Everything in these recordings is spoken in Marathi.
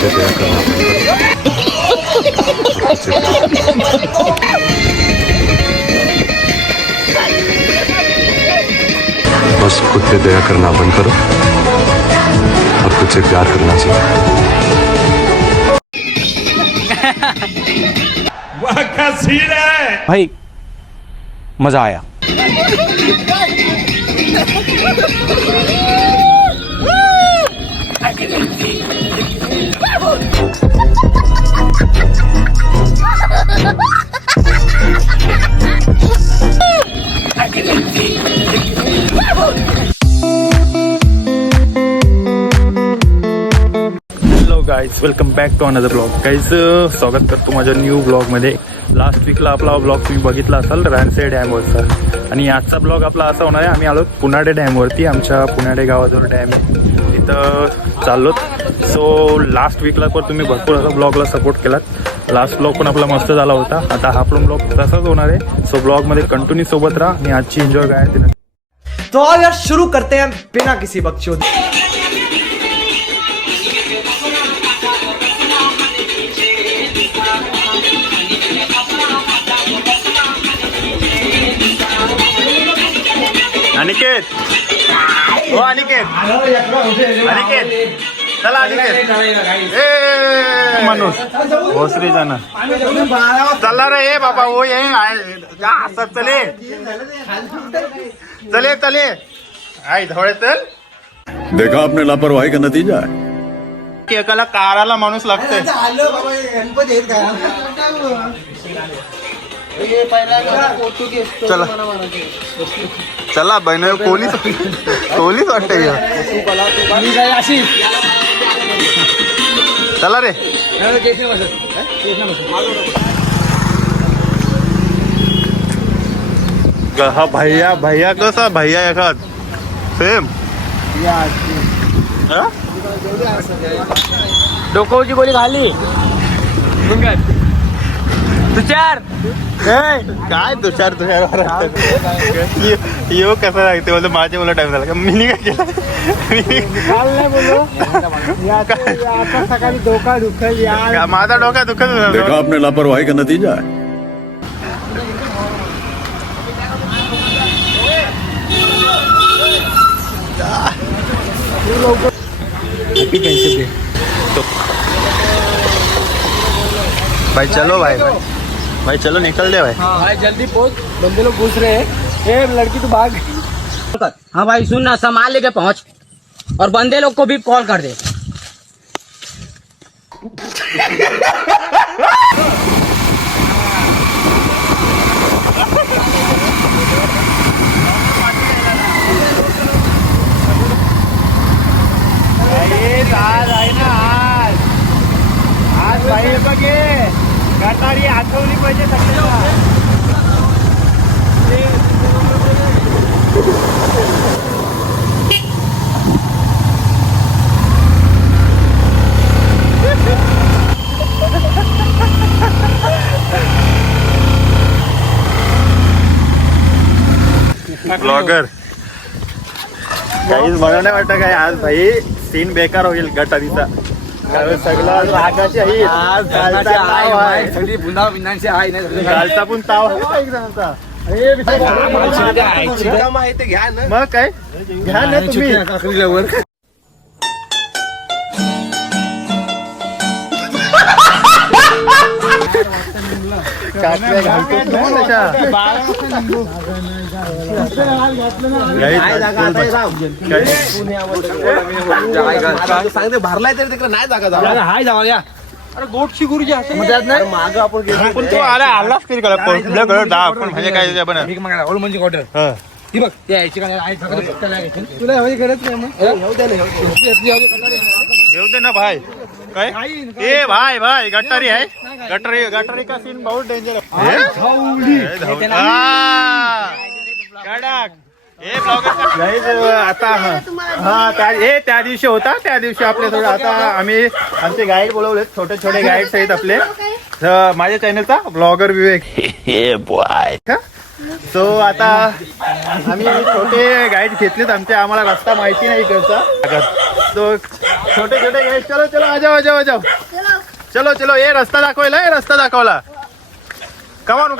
कुत्ते दया करना बंद करो। बस कुत्ते दया करना बंद करो और खुद से प्यार करना सीखो भाई मजा आया। Guys welcome back to another blog guys स्वागत करतो माझ्या न्यू ब्लॉगमध्ये लास्ट वीकला आपला ब्लॉग तुम्ही बघितला असाल रानसे डॅमवरचा आणि आजचा ब्लॉग आपला असा होणार आहे आम्ही आलो पुनाडे डॅमवरती आमच्या पुनाडे गावाजवळ डॅम आहे. तिथं चाललो सो लास्ट वीकला पण तुम्ही भरपूर असा ब्लॉगला सपोर्ट केलात. लास्ट ब्लॉग पण आपला मस्त झाला होता. आता हा पण ब्लॉग तसाच होणार आहे. सो ब्लॉगमध्ये कंटिन्यू सोबत राहा आणि आजची एन्जॉय काय आहे ते यार शुरू करते हैं बिना किसी बकचोदी अनिकेत। हो अनिकेत। अनिकेत। चला माणूस भोसरी जाणं. चला रे ए बाबा हो ये चले. चले चले. आई धवळे चल. देखा आपने लापरवाही का नतीजा है। एकाला काराला माणूस लागतोय. चला. चला. बहिण कोहलीच कोहलीच वाटतंय हे. चला रे। कहा हा भैया भैया कसा भैया एखाद सेम डोकोची गोळी खाली तुषार काय तुषार तुषार यो कसा लागते बोलतो मुलं टाइम झाला का मी काय केलं माझा डोका दुखत लापरवाही का नतीजा है। भाई, चलो भाई भाई। चलो निकल दे भाई। हाँ। भाई जल्दी पहुँच। बंदे लोग घुस रहे हैं। ए लड़की तू भाग। हाँ भाई सुन ना सामान लेके पहुँच। और बंदे लोग को भी कॉल कर दे। आज आहे ना आज। आज भाई गटारी आठवली पाहिजे ब्लॉगर काहीच मला नाही वाटत काय आज भाई? सीन बेकार होईल गटारीचा. सगळं आकाशी आहे आज कालचा ताव आहे. सगळी बुंदा बिंदांची आहे नाही कालचा पण ताव आहे. एक जणांचा. मग काय? घ्या ना तुम्ही. काकड्या. काही- सांगते भरलाय तरी तिकडे नाही जागा जागा हाय जावा या अरे गोटची गुरुजी असं मजात नाही माग आपण गेलो पण तू आला आलाच तरी दहा आपण म्हणजे काय आपण म्हणजे हा. ती बघ ते यायची आहे. तुला एवढी गरज नाही मग. घेऊ दे ना भाई काय ए भाई भाई गटारी आहे गटारी गटारी का सीन बहुत डेंजर आहे ए ब्लॉगर आता हा हा, त्या ए त्या दिवशी होता त्या दिवशी आपले थोडं आता आम्ही आमचे गाईड बोलवले छोटे छोटे गाईड्स आहेत आपले. तर माझ्या चॅनलचा ब्लॉगर विवेक. का? सो आता आम्ही छोटे गाईड घेतलेत आमचे आम्हाला रस्ता माहिती नाही इकडचा तो छोटे छोटे गाईड चलो चलो आ जाओ आ जाओ आ जाओ. चलो चलो ये रस्ता दाखवायला ये रस्ता दाखवला कमान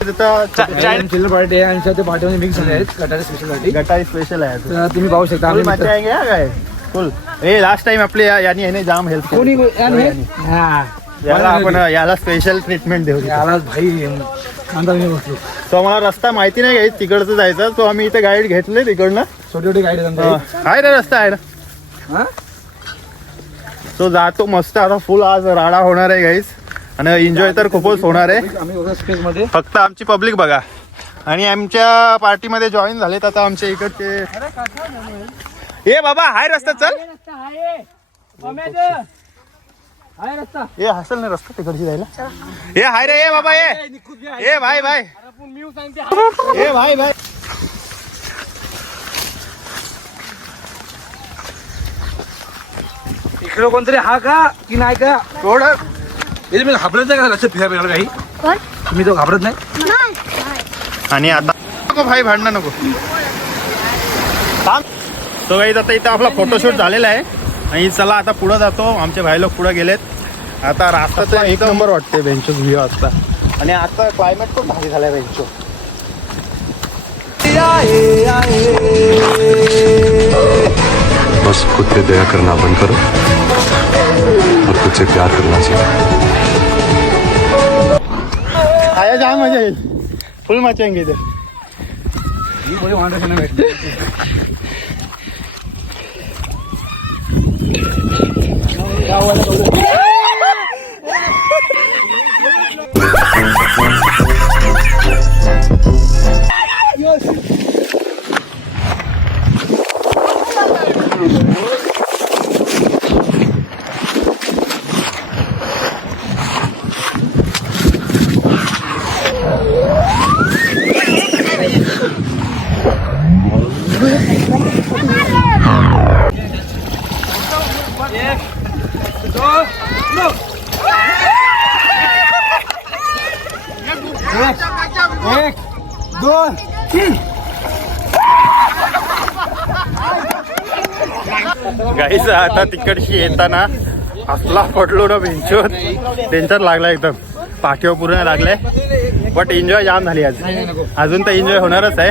गाईज चिल्लर पार्टी आहे आणि ते पार्टीमध्ये मिक्स झाले आहेत. कटारे स्पेशलसाठी गटाई स्पेशल आहे तर तुम्ही पाहू शकता मजा काय? फुल. हे लास्ट टाइम आपले या- यांनी याने जाम हेल्प कोणी याने? हा. याला आपण याला स्पेशल ट्रीटमेंट देऊ. याला भाई कांदा मी बसलो. तो आम्हाला रस्ता माहिती नाही घ्यायच तिकडचं जायचं. तो आम्ही इथे गाईड घेतले तिकडनं. छोटे छोटे गाईड हा. आहे ना रस्ता आहे ना. हा? तो जातो मस्त. आता फुल आज राडा होणार आहे गाईस आणि एन्जॉय तर खूपच होणार आहे. आम्ही बघा स्पेस मध्ये फक्त आमची पब्लिक बघा. आणि आमच्या पार्टीमध्ये जॉईन झालेत आता आमच्या इकडचे ए बाबा हाय रस्ता चल. ए हसल ना रस्ता तिकडची जायला. ए हाय रे ए बाबा ए. ए भाई भाई. ए भाई भाई. इकडं कोणतरी हा का की नाही का? थोडं हे मी घाबरत नाही का लक्ष फिरा फिरायला काही तुम्ही तो घाबरत नाही? आणि आता नको भाई भांडणं नको. तो काही आता इथं आपला फोटोशूट झालेला आहे. आणि चला आता पुढं जातो. आमचे भाई लोक पुढे गेलेत. आता रास्ता तर एक नंबर वाटते बेंचोस व्ह्यू आता. आणि आता क्लायमेट पण भारी झालाय बेंचो बस खुद पे दया करना बंद करो और खुद से प्यार करना सीखो। आया जाम मजा येईल फुल मजा येंगे इथे ही कोणी माणसं नाही भेटते गाईच आता तिकडशी येताना. असला पडलो ना बेंचवर टेन्शन लागला एकदम. पाठीवर पूर्ण लागले बट एन्जॉय जाम झाली आज. अजून तर एन्जॉय होणारच आहे.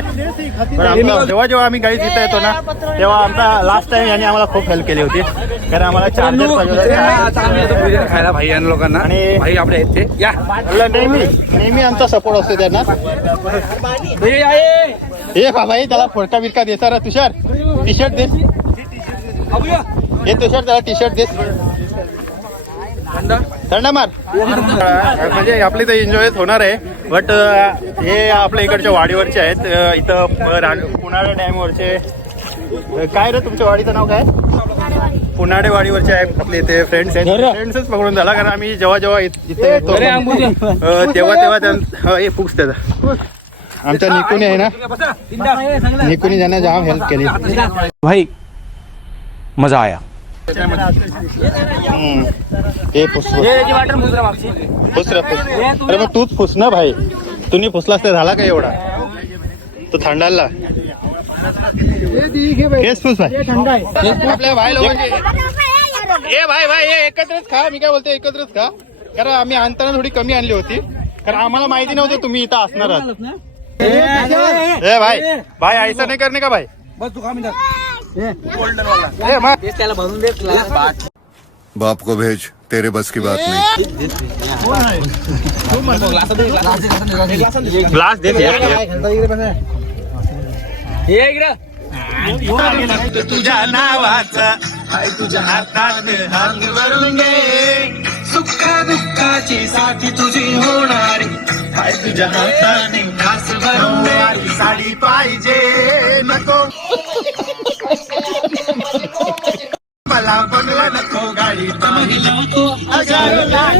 पण आमचा जेव्हा जेव्हा आम्ही गाईच इथं येतो ना तेव्हा आमचा लास्ट टाइम यांनी आम्हाला खूप हेल्प केली होती. कारण आम्हाला चार्जर पाहिजे आम्ही येतो खायला भाई आणि लोकांना. आणि- भाई आपले आहेत ते. या. आपलं नेहमी नेहमी आमचा सपोर्ट असतो त्यांना. हे बाबा त्याला फोडका बिरका रे तुषार. टी शर्ट दे. हे तुषार त्याला टी शर्ट दे. थंड मार. म्हणजे आपली तर एन्जॉय होणार आहे. बट हे आपल्या इकडच्या वाडीवरचे आहेत. इथं पुनाडे डॅमवरचे. काय रे तुमच्या वाडीचं नाव काय? पुनाडे वाडीवरचे आहेत आपले इथे फ्रेंड्स आहेत. फ्रेंड्सच पकडून झाला कारण आम्ही जेव्हा जेव्हा इथ- येतो. तेव्हा तेव्हा त्यां- हो, हे फुक्स त्याचा. आमच्या निकुनी आहे ना? निकुनी ज्यांना जाम हेल्प केली. भाई मजा आया. हम्म. हे फुस फुस फुस रे फुस. अरे मग तूच फुस ना भाई. तुम्ही फुसलास तर झाला का एवढा? तो थंडाला. फुस भाई आपल्या भाई लोकांचे ए भाई भाई हे एकत्रच खा. मी काय बोलते एकत्रच खा. कारण आम्ही आणताना थोडी कमी आणली होती. कारण आम्हाला माहिती नव्हतं तुम्ही इथं असणार आहात. ए भाई भाई ऐसा नाही करणे का भाई? बस तू खा मी त्याला भरून बाप को भेज तेरे बस की बात नहीं ग्लास दे दे. तुझ्या नावाचा तुझ्या हातात हात भरून घे दुःखाची साठी तुझी होणारी हाय तुझ्या हाताने खास साडी पाहिजे नको मला बंगला नको गाडी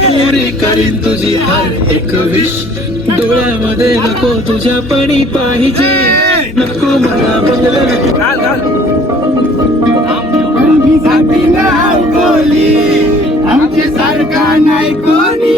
पुरी करीन तुझी हर एक विश डोळ्यामध्ये नको तुझ्या पणी पाहिजे नको मला बंगला नको आमचे सारखा नाही कोणी.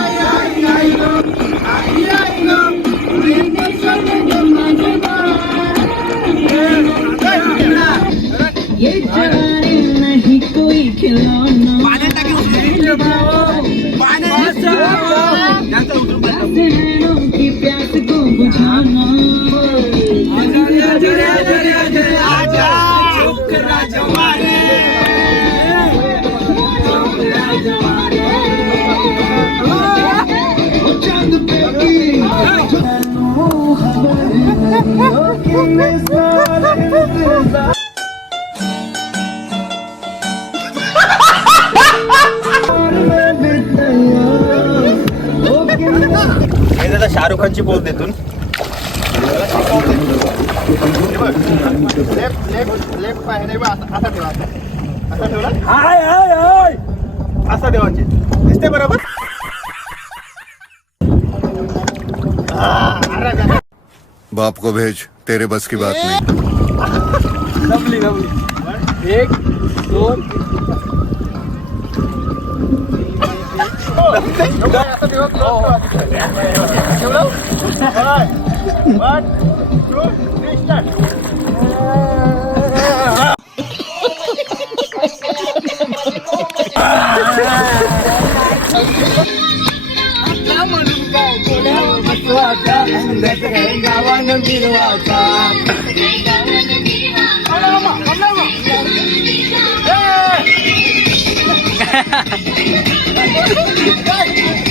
शाहरुख खान ची बोल देतून बाप को भेज तेरे बस की बात नहीं। Lovely lovely. एक दो। tao thiếu không? Chịu lắm. Rồi. Bắt. Rút. Đi chân. காவானம் திருவாக்கா கண்ணாமா கண்ணாமா ஏய்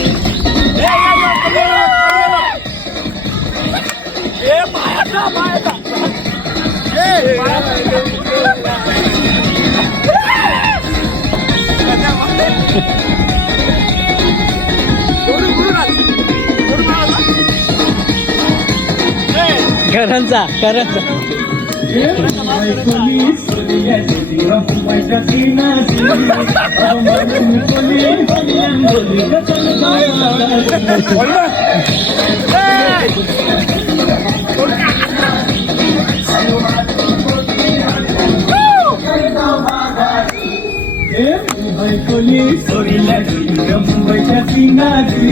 Carranza, Carranza. मुंबईच्या सिंगाची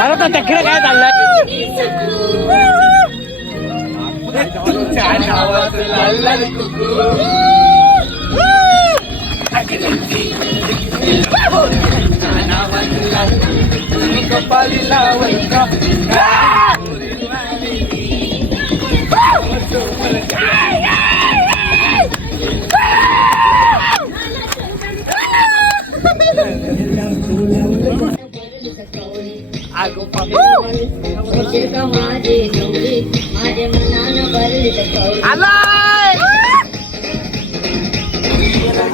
अरे तो चक्र काय चाललाय तुमच्या नावाचं लाल कुकू i can't even see Allah!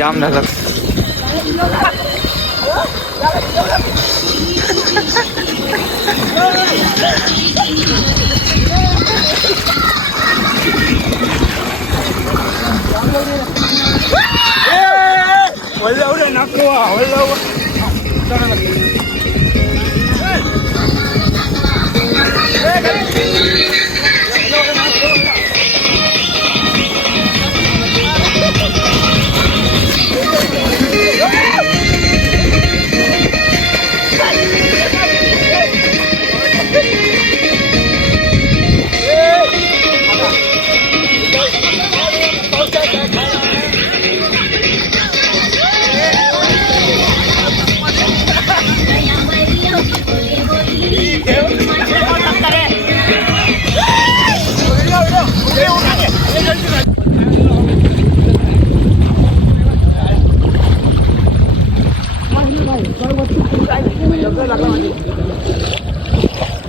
જામ ના લગ Hello, đây nó cua, hello. Cho nó là. Hey, hey.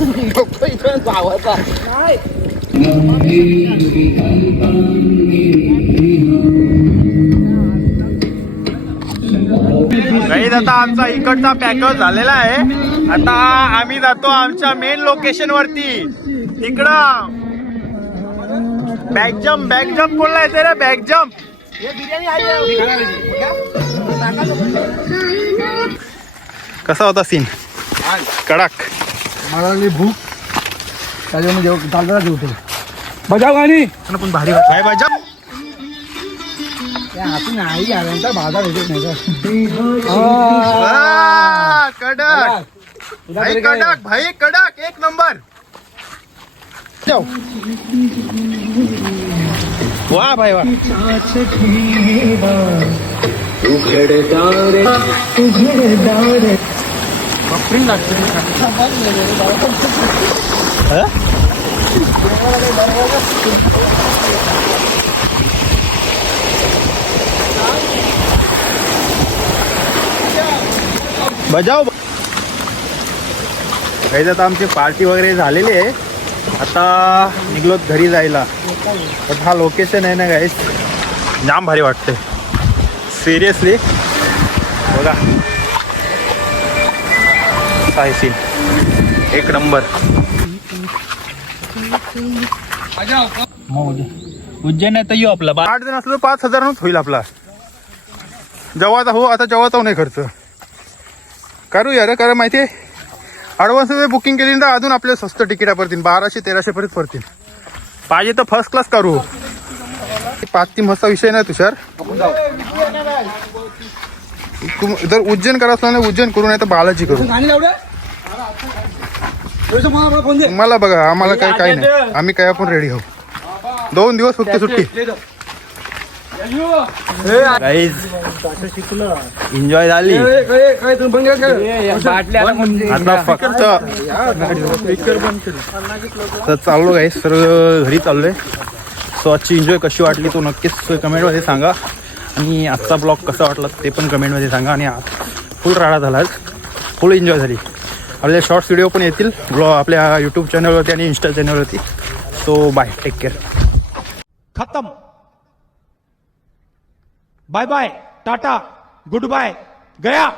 नको इथं भावाचा गाईज आता आमचा इकडचा पॅकअप झालेला आहे. आता आम्ही जातो आमच्या मेन लोकेशन वरती. तिकडं बॅक जम्प बॅक जम्प कोणला येते रे बॅक जम्प कसा होता सीन कडक. मला लागली भूक. त्याच्यामुळे मी जेव चालताना जेवतो. बजाव गाणी. पण भारी काय आल्यानंतर बाजार नाही कडक. भाई कडक भाई कडक एक नंबर. वा भाई वा. बजाव काही आता आमची पार्टी वगैरे झालेली आहे. आता निघलो घरी जायला. पण हा लोकेशन आहे ना गाईस जाम भारी वाटते सिरियसली बघा. असा आहे सीन एक नंबर. उज्जैन आहे तर येऊ आपला. आठ जण असलो पाच हजारानच होईल आपला. जेव्हा हो आता जेव्हा नाही खर्च. करू यार कारण माहिती आहे? ॲडव्हान्स बुकिंग केली तर अजून आपले स्वस्त तिकिटा पडतील. बाराशे तेराशे पर्यंत पडतील. पाहिजे तर फर्स्ट क्लास करू. पाच तीन मस्त विषय नाही तुषार. तुम जर उज्जैन करा असलं ना उज्जैन करू नाही तर बालाजी करू। मला फोन दे। मला बघा आम्हाला काय काय नाही। आम्ही काय आपण रेडी आहोत दोन दिवस फक्त सुट्टी एन्जॉय झाली आता फक्त तर चाललो आहे सर घरी चाललोय. सो आजची एन्जॉय कशी वाटली तो नक्कीच कमेंटमध्ये सांगा. आणि आजचा ब्लॉग कसा वाटला ते पण कमेंटमध्ये सांगा आणि फुल राडा झाला फुल एन्जॉय झाली. आपल्या शॉर्ट्स व्हिडिओ पण येतील. ब्लॉग आपल्या यूट्यूब चॅनलवरती आणि इन्स्टा चॅनलवरती सो बाय टेक केअर खतम. Bye bye tata good bye गया.